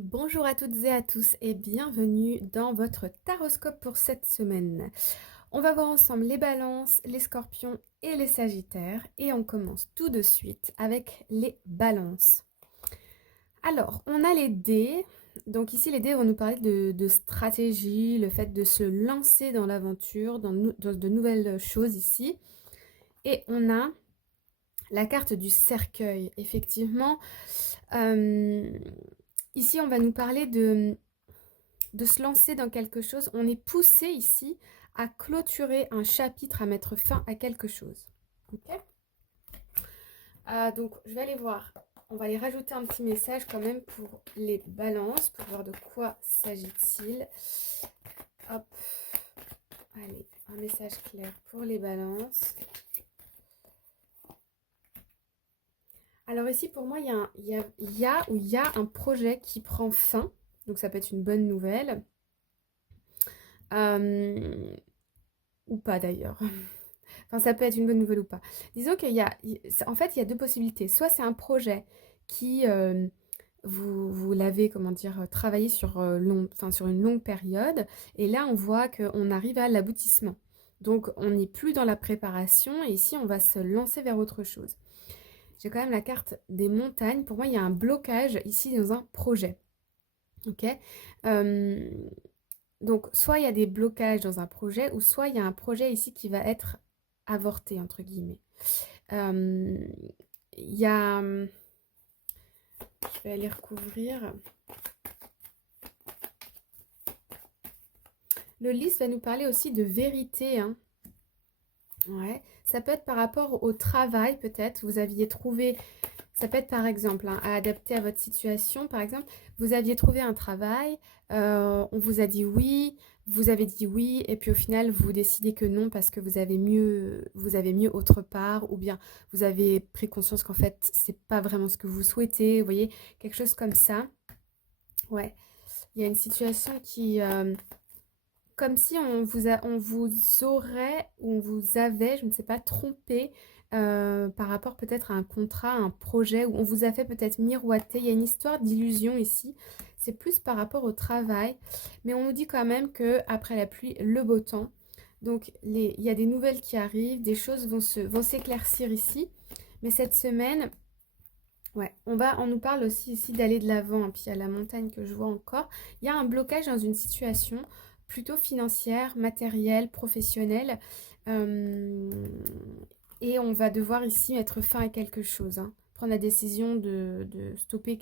Bonjour à toutes et à tous et bienvenue dans votre taroscope pour cette semaine. On va voir ensemble les balances, les scorpions et les sagittaires et on commence tout de suite avec les balances. Alors, on a les dés. Donc ici, les dés vont nous parler de stratégie, le fait de se lancer dans l'aventure, dans de nouvelles choses ici. Et on a la carte du cercueil. Effectivement, euh, ici, on va nous parler de se lancer dans quelque chose. On est poussé ici à clôturer un chapitre, à mettre fin à quelque chose. Ok. Donc, je vais aller voir. On va aller rajouter un petit message quand même pour les balances, pour voir de quoi s'agit-il. Hop. Allez, un message clair pour les balances. Alors ici, pour moi, il y a un projet qui prend fin. Donc, ça peut être une bonne nouvelle. Ou pas d'ailleurs. Enfin, ça peut être une bonne nouvelle ou pas. Disons en fait, il y a deux possibilités. Soit c'est un projet qui, vous l'avez, comment dire, travaillé sur, sur une longue période. Et là, on voit qu'on arrive à l'aboutissement. Donc, on n'est plus dans la préparation. Et ici, on va se lancer vers autre chose. J'ai quand même la carte des montagnes. Pour moi, il y a un blocage ici dans un projet. Ok. Euh, donc, soit il y a des blocages dans un projet, ou soit il y a un projet ici qui va être avorté, entre guillemets. Euh, Il y a... Je vais aller recouvrir. Le lys va nous parler aussi de vérité, hein. Ouais. Ça peut être par rapport au travail, peut-être. Vous aviez trouvé... Ça peut être par exemple, hein, à adapter à votre situation. Par exemple, vous aviez trouvé un travail, on vous a dit oui, vous avez dit oui, et puis au final, vous décidez que non parce que vous avez mieux autre part, ou bien vous avez pris conscience qu'en fait, c'est pas vraiment ce que vous souhaitez. Vous voyez, quelque chose comme ça. Ouais, il y a une situation qui, comme si on vous aurait, ou on vous avait, je ne sais pas, trompé par rapport peut-être à un contrat, un projet, où on vous a fait peut-être miroiter. Il y a une histoire d'illusion ici. C'est plus par rapport au travail, mais on nous dit quand même que après la pluie, le beau temps. Donc il y a des nouvelles qui arrivent, des choses vont s'éclaircir ici. Mais cette semaine, ouais, on nous parle aussi ici d'aller de l'avant, hein. Puis il y a la montagne que je vois encore. Il y a un blocage dans une situation plutôt financière, matérielle, professionnelle. euh, et on va devoir ici mettre fin à quelque chose, hein. Prendre la décision de stopper